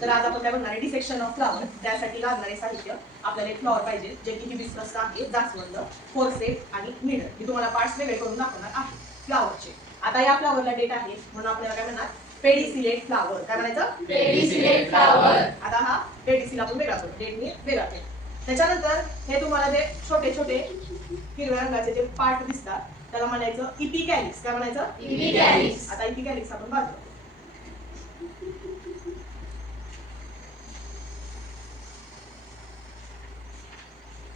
तर आज आपण काय बघणार आहे डिसेक्शन ऑफ फ्लावर. त्यासाठी लागणारे साहित्य आपल्याला एक फ्लॉवर पाहिजे जे की हिबिस्कस आहे, जास्वंद, फोर्सेप आणि निडल. मी तुम्हाला पार्ट्स वेगळे करून दाखवणार आहे फ्लावरचे. आता या फ्लावरला डेट आहे म्हणून आपल्याला काय म्हणणार पेडिसिलेट फ्लावर. काय म्हणायचं पेडिसिलेट फ्लावर. आता हा पेडिसिल आपण वेगळा करू, डेटने वेगळा केला. त्याच्यानंतर हे तुम्हाला जे छोटे छोटे हिरव्या रंगाचे जे पार्ट दिसतात त्याला म्हणायचं इपिकॅलिक्स. काय म्हणायचं इपिकॅलिक्स. आता इपिकॅलिक्स आपण बाजूला.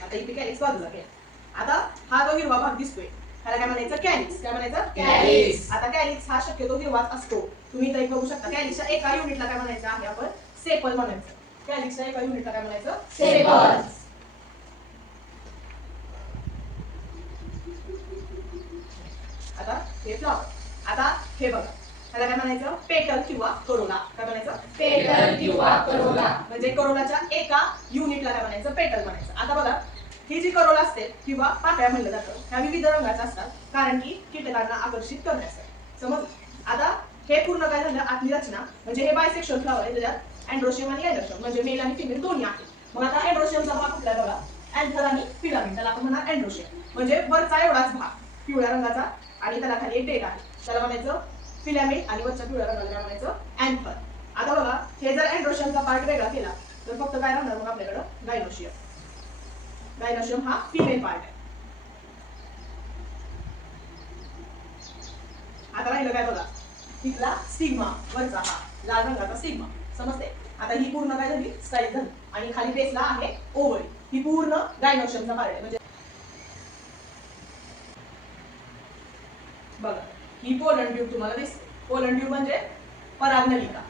आता इपिकॅलिक्स बाजूला घ्या. आता हा जो हिरवा भाग दिसतोय त्याला काय म्हणायचं कॅलिक्स. काय म्हणायचं कॅलिक्स. आता कॅलिक्स हा शक्यतो हिरवाच असतो. तुम्ही इथे बघू शकता कॅलिक्सच्या एका युनिटला काय म्हणायचं आहे आपण सेपल म्हणायचं. कॅलिक्सच्या एका युनिटला काय म्हणायचं सेपल. आता हे फ्लॉवर. आता हे बघा त्याला काय म्हणायचं पेटल किंवा करोला. काय म्हणायचं पेटल किंवा करोला. म्हणजे करोलाच्या एका युनिटला काय म्हणायचं पेटल म्हणायचं. आता बघा ही जी करोला असते किंवा पाकळ्या म्हणलं जातं ह्या विविध रंगाच्या असतात कारण की कीटकांना आकर्षित करण्यासाठी. समज आता हे पूर्ण काय झालं आतली रचना म्हणजे हे बायसेक्शुअल फ्लॉवर आहे त्याच्यात अँड्रोशियम आणि एंड्रोशियम म्हणजे मेल आणि फिमेल दोन्ही आहे. मग आता एंड्रोशियमचा भाग कुठला बघा अँथर आणि फिलामेंट त्याला आपण म्हणणार एंड्रोशियम म्हणजे वरचा एवढाच भाग पिवळ्या रंगाचा आणि त्याला खाली एक डेट आहे त्याला म्हणायचं फिलामेंट आणि वरच्या पिवळ्या रंगाला काय म्हणायचं अँथर. आता बघा हे जर एंड्रोशियमचा पार्ट वेगळा केला तर फक्त काय राहणार मग आपल्याकडे गायनोशियम. गायनोशियम हा फिमेल पार्ट आहे. आता राहिलं काय बघा तिथला स्टिग्मा वरचा हा लाल रंगाचा स्टिग्मा. समजते. आता ही पूर्ण काय झाली स्टाईल झाली आणि खाली बेसला आहे ओव्हरी. ही पूर्ण गायनोशियमचा पार्ट आहे. म्हणजे बघा ही पोलन ट्यूब तुम्हाला दिसते. पोलन ट्यूब म्हणजे परागनलिका.